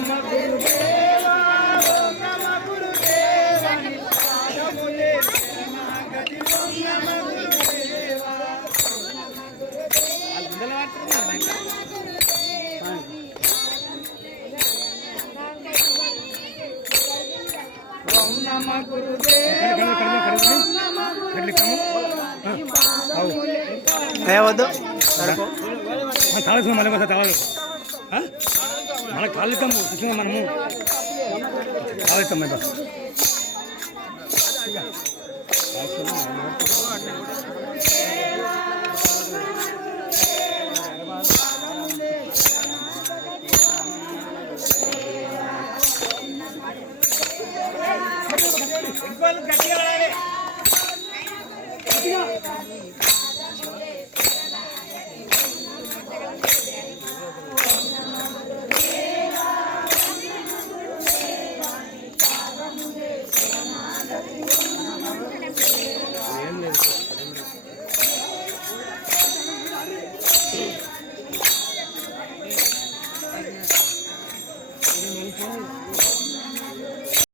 నమ గురుదేవా ఓం నమ గురుదేవా పాదములే శరణాగతి ఓం నమ గురుదేవా అందల వాడుతున్నారు ఓం నమ గురుదేవా ఓం నమ వద్దు కాలుస్తాం మళ్ళీ కావాలి మనకు కాలుస్తాం కూర్చున్నాం మనము కాలుస్తాం మీద